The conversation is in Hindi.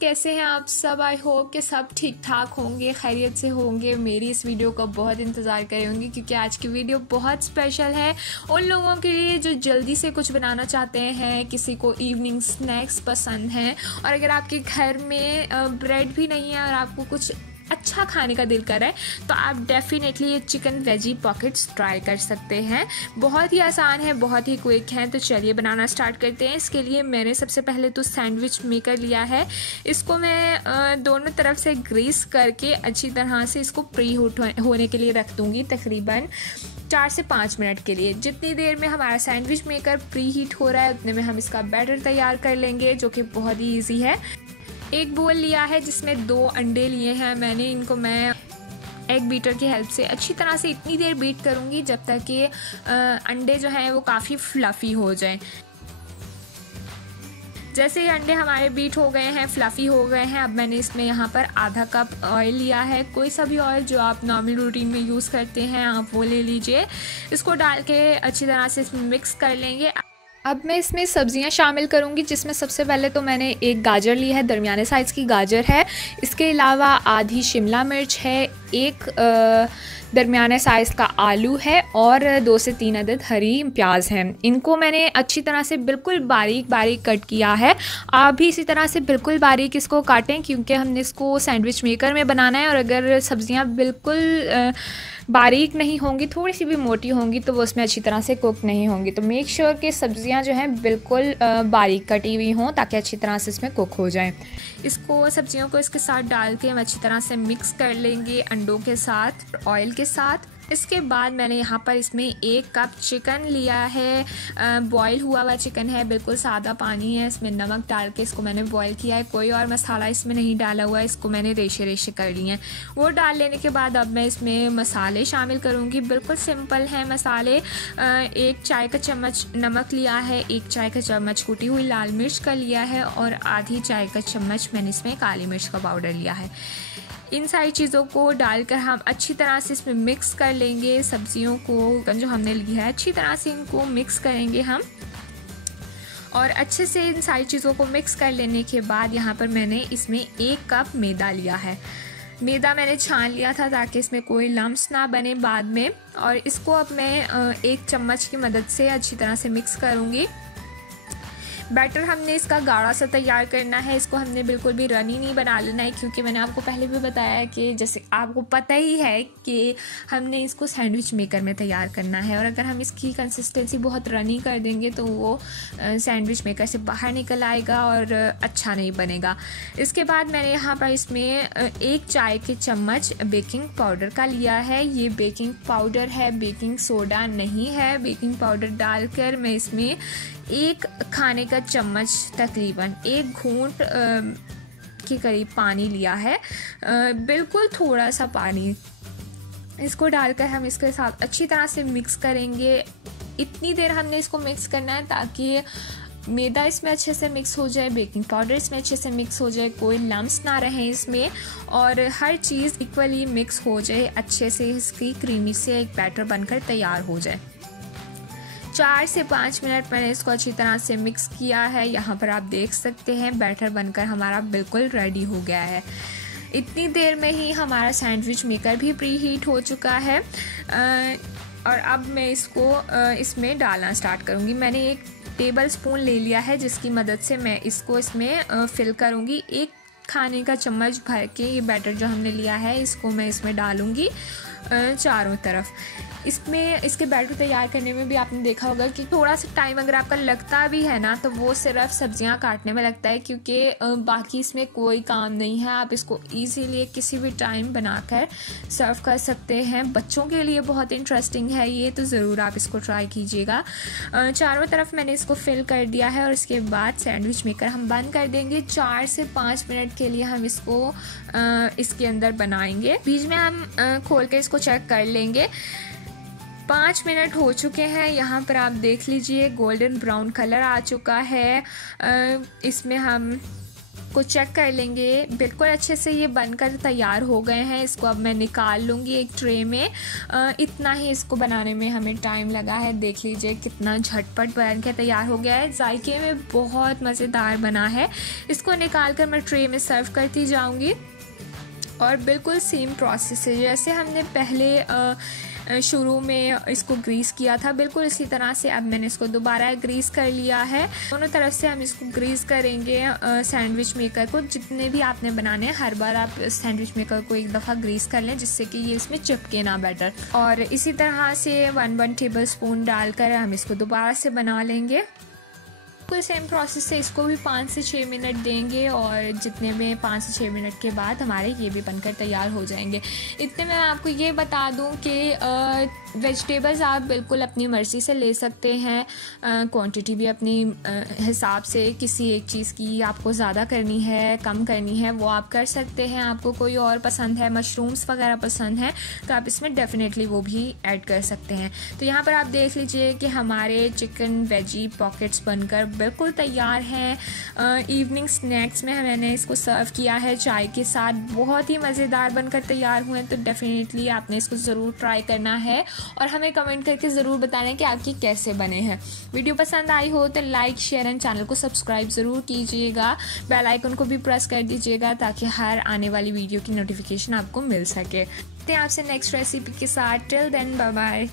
कैसे हैं आप सब। आई होप कि सब ठीक ठाक होंगे, खैरियत से होंगे। मेरी इस वीडियो का बहुत इंतज़ार कर रहे होंगे क्योंकि आज की वीडियो बहुत स्पेशल है उन लोगों के लिए जो जल्दी से कुछ बनाना चाहते हैं, किसी को इवनिंग स्नैक्स पसंद हैं और अगर आपके घर में ब्रेड भी नहीं है और आपको कुछ अच्छा खाने का दिल कर रहा है तो आप डेफिनेटली ये चिकन वेजी पॉकेट्स ट्राई कर सकते हैं। बहुत ही आसान है, बहुत ही क्विक है। तो चलिए बनाना स्टार्ट करते हैं। इसके लिए मैंने सबसे पहले तो सैंडविच मेकर लिया है। इसको मैं दोनों तरफ से ग्रीस करके अच्छी तरह से इसको प्री हीट होने के लिए रख दूँगी, तकरीबन 4 से 5 मिनट के लिए। जितनी देर में हमारा सैंडविच मेकर प्री हीट हो रहा है उतने में हम इसका बैटर तैयार कर लेंगे, जो कि बहुत ही ईजी है। एक बोल लिया है जिसमें 2 अंडे लिए हैं मैंने। इनको मैं एग बीटर की हेल्प से अच्छी तरह से इतनी देर बीट करूंगी जब तक कि अंडे जो हैं वो काफ़ी फ्लफ़ी हो जाएं। जैसे ही अंडे हमारे बीट हो गए हैं, फ्लफ़ी हो गए हैं, अब मैंने इसमें यहाँ पर आधा कप ऑयल लिया है। कोई सा भी ऑयल जो आप नॉर्मल रूटीन में यूज़ करते हैं आप वो ले लीजिए। इसको डाल के अच्छी तरह से इसमें मिक्स कर लेंगे। अब मैं इसमें सब्जियां शामिल करूंगी, जिसमें सबसे पहले तो मैंने एक गाजर ली है, दरमियाने साइज़ की गाजर है। इसके अलावा आधी शिमला मिर्च है, एक दरमियाने साइज़ का आलू है और 2 से 3 अदद हरी प्याज हैं। इनको मैंने अच्छी तरह से बिल्कुल बारीक बारीक कट किया है। आप भी इसी तरह से बिल्कुल बारीक इसको काटें क्योंकि हमने इसको सैंडविच मेकर में बनाना है और अगर सब्जियां बिल्कुल बारीक नहीं होंगी, थोड़ी सी भी मोटी होंगी तो वो उसमें अच्छी तरह से कुक नहीं होंगी। तो मेक श्योर कि सब्जियां जो हैं बिल्कुल बारीक कटी हुई हों ताकि अच्छी तरह से इसमें कुक हो जाएं। इसको सब्जियों को इसके साथ डाल के हम अच्छी तरह से मिक्स कर लेंगे अंडों के साथ, ऑयल के साथ। इसके बाद मैंने यहाँ पर इसमें 1 कप चिकन लिया है। बॉईल हुआ हुआ चिकन है, बिल्कुल सादा पानी है। इसमें नमक डाल के इसको मैंने बॉईल किया है। कोई और मसाला इसमें नहीं डाला हुआ है। इसको मैंने रेशे रेशे कर लिए हैं। वो डाल लेने के बाद अब मैं इसमें मसाले शामिल करूँगी। बिल्कुल सिंपल हैं मसाले। 1 चाय का चम्मच नमक लिया है, 1 चाय का चम्मच कुटी हुई लाल मिर्च का लिया है और आधी चाय का चम्मच मैंने इसमें काली मिर्च का पाउडर लिया है। इन सारी चीज़ों को डालकर हम अच्छी तरह से इसमें मिक्स कर लेंगे। सब्जियों को जो हमने ली है अच्छी तरह से इनको मिक्स करेंगे हम। और अच्छे से इन सारी चीज़ों को मिक्स कर लेने के बाद यहाँ पर मैंने इसमें 1 कप मैदा लिया है। मैदा मैंने छान लिया था ताकि इसमें कोई लम्स ना बने बाद में। और इसको अब मैं 1 चम्मच की मदद से अच्छी तरह से मिक्स करूँगी। बैटर हमने इसका गाढ़ा सा तैयार करना है। इसको हमने बिल्कुल भी रनी नहीं बना लेना है क्योंकि मैंने आपको पहले भी बताया है कि जैसे आपको पता ही है कि हमने इसको सैंडविच मेकर में तैयार करना है और अगर हम इसकी कंसिस्टेंसी बहुत रनी कर देंगे तो वो सैंडविच मेकर से बाहर निकल आएगा और अच्छा नहीं बनेगा। इसके बाद मैंने यहाँ पर इसमें 1 चाय के चम्मच बेकिंग पाउडर का लिया है। ये बेकिंग पाउडर है, बेकिंग सोडा नहीं है। बेकिंग पाउडर डालकर मैं इसमें 1 खाने का चम्मच तकरीबन 1 घूंट के करीब पानी लिया है, बिल्कुल थोड़ा सा पानी। इसको डालकर हम इसके साथ अच्छी तरह से मिक्स करेंगे। इतनी देर हमने इसको मिक्स करना है ताकि मैदा इसमें अच्छे से मिक्स हो जाए, बेकिंग पाउडर इसमें अच्छे से मिक्स हो जाए, कोई लम्स ना रहे इसमें और हर चीज़ इक्वली मिक्स हो जाए अच्छे से। इसकी क्रीमी से एक बैटर बनकर तैयार हो जाए। 4 से 5 मिनट मैंने इसको अच्छी तरह से मिक्स किया है। यहाँ पर आप देख सकते हैं बैटर बनकर हमारा बिल्कुल रेडी हो गया है। इतनी देर में ही हमारा सैंडविच मेकर भी प्री हीट हो चुका है और अब मैं इसको इसमें डालना स्टार्ट करूँगी। मैंने 1 टेबल स्पून ले लिया है जिसकी मदद से मैं इसको इसमें फिल करूँगी। 1 खाने का चम्मच भर के ये बैटर जो हमने लिया है इसको मैं इसमें डालूँगी चारों तरफ। इसमें इसके बैटर तैयार करने में भी आपने देखा होगा कि थोड़ा सा टाइम अगर आपका लगता भी है ना तो वो सिर्फ सब्जियां काटने में लगता है क्योंकि बाकी इसमें कोई काम नहीं है। आप इसको इजीली किसी भी टाइम बनाकर सर्व कर सकते हैं। बच्चों के लिए बहुत इंटरेस्टिंग है ये, तो ज़रूर आप इसको ट्राई कीजिएगा। चारों तरफ मैंने इसको फिल कर दिया है और इसके बाद सैंडविच मेकर हम बंद कर देंगे। 4 से 5 मिनट के लिए हम इसको इसके अंदर बनाएंगे। बीच में हम खोल के इसको चेक कर लेंगे। 5 मिनट हो चुके हैं। यहाँ पर आप देख लीजिए गोल्डन ब्राउन कलर आ चुका है। इसमें हम को चेक कर लेंगे। बिल्कुल अच्छे से ये बनकर तैयार हो गए हैं। इसको अब मैं निकाल लूँगी एक ट्रे में। इतना ही इसको बनाने में हमें टाइम लगा है। देख लीजिए कितना झटपट बन के तैयार हो गया है। जायके में बहुत मज़ेदार बना है। इसको निकाल कर मैं ट्रे में सर्व करती जाऊँगी और बिल्कुल सेम प्रोसेस है जैसे हमने पहले शुरू में इसको ग्रीस किया था, बिल्कुल इसी तरह से अब मैंने इसको दोबारा ग्रीस कर लिया है। दोनों तरफ से हम इसको ग्रीस करेंगे सैंडविच मेकर को। जितने भी आपने बनाने हैं हर बार आप सैंडविच मेकर को एक दफ़ा ग्रीस कर लें जिससे कि ये इसमें चिपके ना बैटर। और इसी तरह से 1 टेबल स्पून डालकर हम इसको दोबारा से बना लेंगे। बिल्कुल सेम प्रोसेस से इसको भी 5 से 6 मिनट देंगे और जितने में 5 से 6 मिनट के बाद हमारे ये भी बनकर तैयार हो जाएंगे। इतने में मैं आपको ये बता दूं कि वेजिटेबल्स आप बिल्कुल अपनी मर्ज़ी से ले सकते हैं। क्वांटिटी भी अपनी हिसाब से, किसी एक चीज़ की आपको ज़्यादा करनी है कम करनी है वो आप कर सकते हैं। आपको कोई और पसंद है, मशरूम्स वगैरह पसंद है तो आप इसमें डेफिनेटली वो भी ऐड कर सकते हैं। तो यहाँ पर आप देख लीजिए कि हमारे चिकन वेजी पॉकेट्स बनकर बिल्कुल तैयार हैं। इवनिंग स्नैक्स में मैंने इसको सर्व किया है चाय के साथ। बहुत ही मज़ेदार बनकर तैयार हुए हैं। तो डेफिनेटली आपने इसको ज़रूर ट्राई करना है और हमें कमेंट करके ज़रूर बताना है कि आपके कैसे बने हैं। वीडियो पसंद आई हो तो लाइक शेयर एंड चैनल को सब्सक्राइब ज़रूर कीजिएगा। बेल आइकन को भी प्रेस कर दीजिएगा ताकि हर आने वाली वीडियो की नोटिफिकेशन आपको मिल सके। तो आपसे नेक्स्ट रेसिपी के साथ। Till then bye bye.